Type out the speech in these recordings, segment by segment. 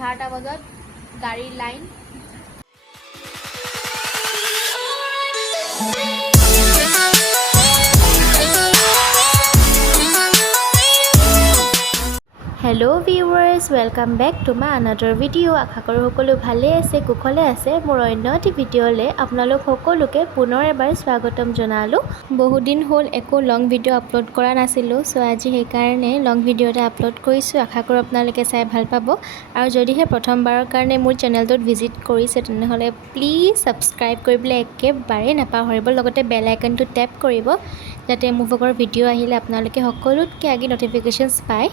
11টা বজাত গাড়ীৰ line. Hello viewers, welcome back to my another video'. আশা কৰোঁ সকলো ভালে আছে, কুশলে আছে। মোৰ অন্য এটি ভিডিঅ'লৈ আপোনালোক সকলোকে পুনৰ এবাৰ স্বাগতম জনালোঁ। বহুত দিন হ'ল একো লং ভিডিঅ' আপলোড কৰা নাছিলোঁ, চ' আজি সেইকাৰণে লং ভিডিঅ' এটা আপলোড কৰিছোঁ। আশা কৰোঁ আপোনালোকে চাই ভাল পাব। আৰু যদিহে প্ৰথমবাৰৰ কাৰণে মোৰ চেনেলটোত ভিজিট কৰিছে তেনেহ'লে প্লিজ ছাবস্ক্ৰাইব কৰিবলৈ একেবাৰে নাপাহৰিব, লগতে বেল আইকনটো টেপ কৰিব যাতে মোৰ ভাগৰ ভিডিঅ' আহিলে আপোনালোকে সকলোতকৈ আগে নটিফিকেশ্যনছ পায়।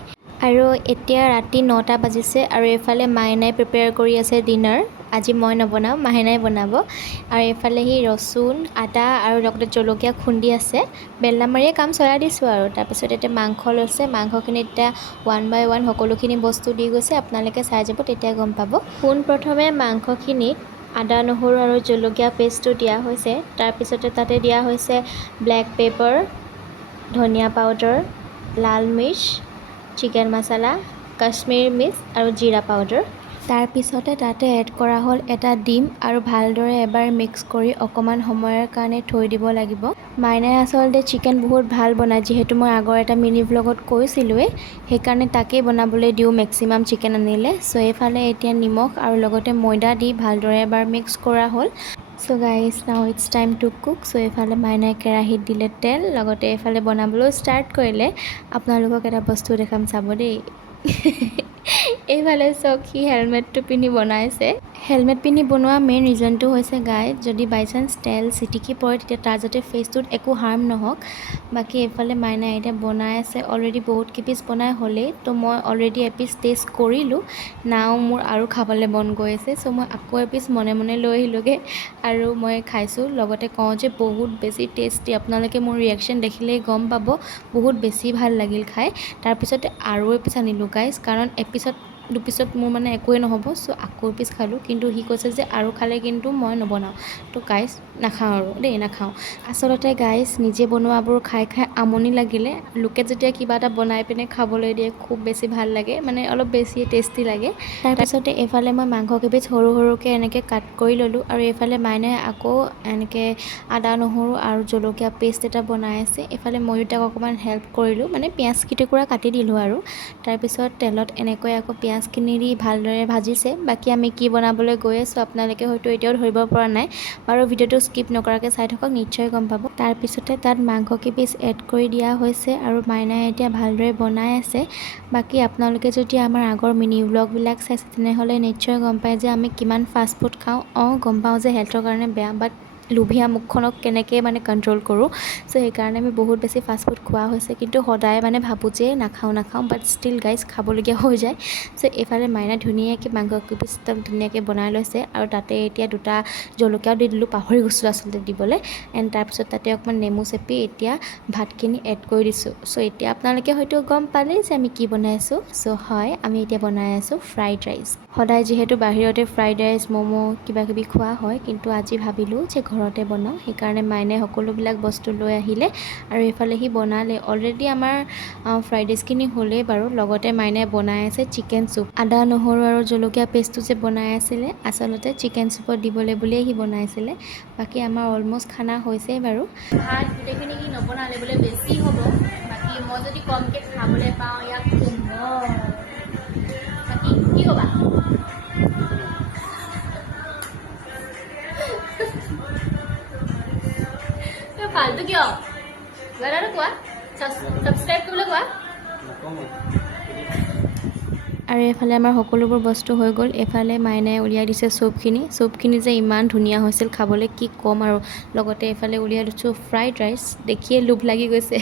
আৰু এতিয়া ৰাতি 9টা বাজিছে আৰু এইফালে মাইনাই প্ৰিপেয়াৰ কৰি আছে ডিনাৰ। আজি মই নবনাওঁ, মাইনাই বনাব। আৰু এইফালে সি ৰচুন, আদা আৰু লগতে জলকীয়া খুন্দি আছে। বেলনা মাৰিয়ে কাম চলাই দিছোঁ আৰু। তাৰপিছত এতিয়া মাংস লৈছে, মাংসখিনি এতিয়া 1 by 1 সকলোখিনি বস্তু দি গৈছে। আপোনালোকে চাই যাব, তেতিয়া গম পাব। পোনপ্ৰথমে মাংসখিনিত আদা, নহৰু আৰু জলকীয়া পেষ্টটো দিয়া হৈছে। তাৰপিছতে তাতে দিয়া হৈছে ব্লেক পেপাৰ, ধনিয়া পাউডাৰ, লাল মিৰ্চ, চিকেন মছলা, কাশ্মীৰী মিৰ্চ আৰু জিৰা পাউডাৰ। তাৰপিছতে তাতে এড কৰা হ'ল এটা ডিম আৰু ভালদৰে এবাৰ মিক্স কৰি অকণমান সময়ৰ কাৰণে থৈ দিব লাগিব। মাইনাই আচলতে চিকেন বহুত ভাল বনায়, যিহেতু মই আগৰ এটা মিনি ভ্লগত কৈছিলোঁৱেই, সেইকাৰণে তাকেই বনাবলৈ দিওঁ মেক্সিমাম চিকেন আনিলে। চ' এইফালে এতিয়া নিমখ আৰু লগতে ময়দা দি ভালদৰে এবাৰ মিক্স কৰা হ'ল। চ' গাইজ, নাও ইটছ টাইম টু কুক। চ' এইফালে মাইনাই কেৰাহীত দিলে তেল, লগতে এইফালে বনাবলৈ ষ্টাৰ্ট কৰিলে। আপোনালোকক এটা বস্তু দেখাম, চাব দেই। এইফালে চাওক, সি হেলমেটটো পিন্ধি বনাইছে। হেলমেট পিন্ধি বনোৱা মেইন ৰিজনটো হৈছে গাইজ, যদি বাই চান্স তেল চিটিকি পৰে তেতিয়া তাৰ যাতে ফেচটোত একো হাৰ্ম নহওক। বাকী এইফালে মাইনাই এতিয়া বনাই আছে। অলৰেডি বহুত কেইপিচ বনাই হ'লেই, তো মই অলৰেডি এপিচ টেষ্ট কৰিলোঁ। নাও মোৰ আৰু খাবলৈ মন গৈ আছে, চ' মই আকৌ এপিচ মনে মনে লৈ আহিলোঁগৈ আৰু মই খাইছোঁ। লগতে কওঁ যে বহুত বেছি টেষ্টি, আপোনালোকে মোৰ ৰিয়েকশ্যন দেখিলেই গম পাব। বহুত বেছি ভাল লাগিল খাই। তাৰপিছতে আৰু এপিচ আনিলোঁ গাইজ, কাৰণ এপিচত দুপিচত মোৰ মানে একোৱেই নহ'ব। চ' আকৌ এপিচ খালোঁ, কিন্তু সি কৈছে যে আৰু খালে কিন্তু মই নবনাওঁ। তো গাইজ নাখাওঁ আৰু দেই, নাখাওঁ। আচলতে গাইজ নিজে বনোৱাবোৰ খাই খাই আমনি লাগিলে লোকে যেতিয়া কিবা এটা বনাই পিনে খাবলৈ দিয়ে খুব বেছি ভাল লাগে, মানে অলপ বেছিয়ে টেষ্টি লাগে। তাৰপিছতে এইফালে মই মাংস কেইপিচ সৰু সৰুকৈ এনেকৈ কাট কৰি ল'লোঁ আৰু এইফালে মাইনাই আকৌ এনেকৈ আদা, নহৰু আৰু জলকীয়া পেষ্ট এটা বনাই আছে। এইফালে ময়ো তাক অকণমান হেল্প কৰিলোঁ, মানে পিঁয়াজ কেইটুকুৰা কাটি দিলোঁ আৰু। তাৰপিছত তেলত এনেকৈ আকৌ পিঁয়াজখিনি দি ভালদৰে ভাজিছে। বাকী আমি কি বনাবলৈ গৈ আছোঁ আপোনালোকে হয়তো এতিয়াও ধৰিব পৰা নাই, বাৰু ভিডিঅ'টো স্কিপ নকৰাকৈ চাই থাকক, নিশ্চয় গম পাব। তাৰপিছতে তাত মাংস কেইপিচ এড কৰি দিয়া হৈছে আৰু মাইনাই এতিয়া ভালদৰে বনাই আছে। বাকী আপোনালোকে যদি আমাৰ আগৰ মিনি ভ্লগবিলাক চাইছে তেনেহ'লে নিশ্চয় গম পায় যে আমি কিমান ফাষ্ট ফুড খাওঁ। গম পাওঁ যে হেল্থৰ কাৰণে বেয়া, বাট লোভীয়া মুখখনক কেনেকৈ মানে কণ্ট্ৰল কৰোঁ। চ' সেইকাৰণে আমি বহুত বেছি ফাষ্টফুড খোৱা হৈছে, কিন্তু সদায় মানে ভাবোঁ যে নাখাওঁ, বাট ষ্টিল গাইজ খাবলগীয়া হৈ যায়। চ' এইফালে মাইনা ধুনীয়াকৈ মাংস কেইপিচ ধুনীয়াকৈ বনাই লৈছে আৰু তাতে এতিয়া 2টা জলকীয়াও দি দিলোঁ, পাহৰি গৈছিলোঁ আচলতে দিবলৈ। এণ্ড তাৰপিছত তাতে অকণমান নেমু চেপি এতিয়া ভাতখিনি এড কৰি দিছোঁ। চ' এতিয়া আপোনালোকে হয়তো গম পালেই যে আমি কি বনাই আছোঁ। চ' হয়, আমি এতিয়া বনাই আছোঁ ফ্ৰাইড ৰাইচ। সদায় যিহেতু বাহিৰতে ফ্ৰাইড ৰাইচ, ম'ম' কিবাকিবি খোৱা হয়, কিন্তু আজি ভাবিলোঁ যে ঘৰতে বনাওঁ। সেইকাৰণে মাইনাই সকলোবিলাক বস্তু লৈ আহিলে আৰু এইফালে সি বনালে। অলৰেডি আমাৰ ফ্ৰাইড ৰাইচখিনি হ'লেই বাৰু, লগতে মাইনাই বনাই আছে চিকেন চুপ। আদা, নহৰু আৰু জলকীয়া পেষ্টটো যে বনাই আছিলে, আচলতে চিকেন চুপত দিবলৈ বুলিয়েই সি বনাইছিলে। বাকী আমাৰ অলম'ষ্ট খানা হৈছেই বাৰু। ভাত গোটেইখিনি সি নবনালে, বোলে বেছি হ'ব। বাকী মই যদি কমকৈ খাবলৈ পাওঁ ইয়াক ক'ম। বাকী কি ক'বা? ফাল্টু কিয়? কিবা এটা কোৱা, ছাবস্ক্ৰাইব কৰিবলৈ কোৱা। আৰু এইফালে আমাৰ সকলোবোৰ বস্তু হৈ গ'ল। এইফালে মাইনাই উলিয়াই দিছে চুপখিনি যে ইমান ধুনীয়া হৈছিল খাবলৈ, কি ক'ম আৰু। লগতে এইফালে উলিয়াই দিছোঁ ফ্ৰাইড ৰাইচ, দেখিয়ে লোভ লাগি গৈছে।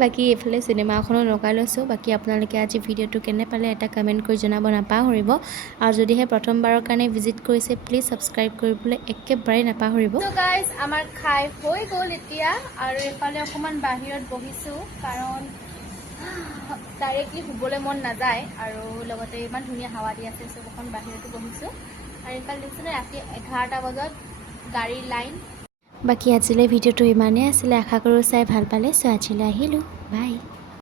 বাকী এইফালে চিনেমা এখনো লগাই লৈছোঁ। বাকী আপোনালোকে আজি ভিডিঅ'টো কেনে পালে এটা কমেণ্ট কৰি জনাব নাপাহৰিব। আৰু যদিহে প্ৰথমবাৰৰ কাৰণে ভিজিট কৰিছে প্লিজ ছাবস্ক্ৰাইব কৰিবলৈ একেবাৰে নাপাহৰিব। চ' গাইজ আমাৰ খাই হৈ গ'ল এতিয়া, আৰু এইফালে অকণমান বাহিৰত বহিছোঁ, কাৰণ ডাইৰেক্টলি শুবলৈ মন নাযায় আৰু লগতে ইমান ধুনীয়া হাৱা দি আছে। চ' অকণ বাহিৰতো বহিছোঁ। আৰু এইফালে দেখিছেনে ৰাতি 11টা বজাত গাড়ীৰ লাইন। বাকী আজিলৈ ভিডিঅ'টো ইমানেই আছিলে, আশা কৰোঁ চাই ভাল পালে। চ' আজিলৈ আহিলোঁ, বাই।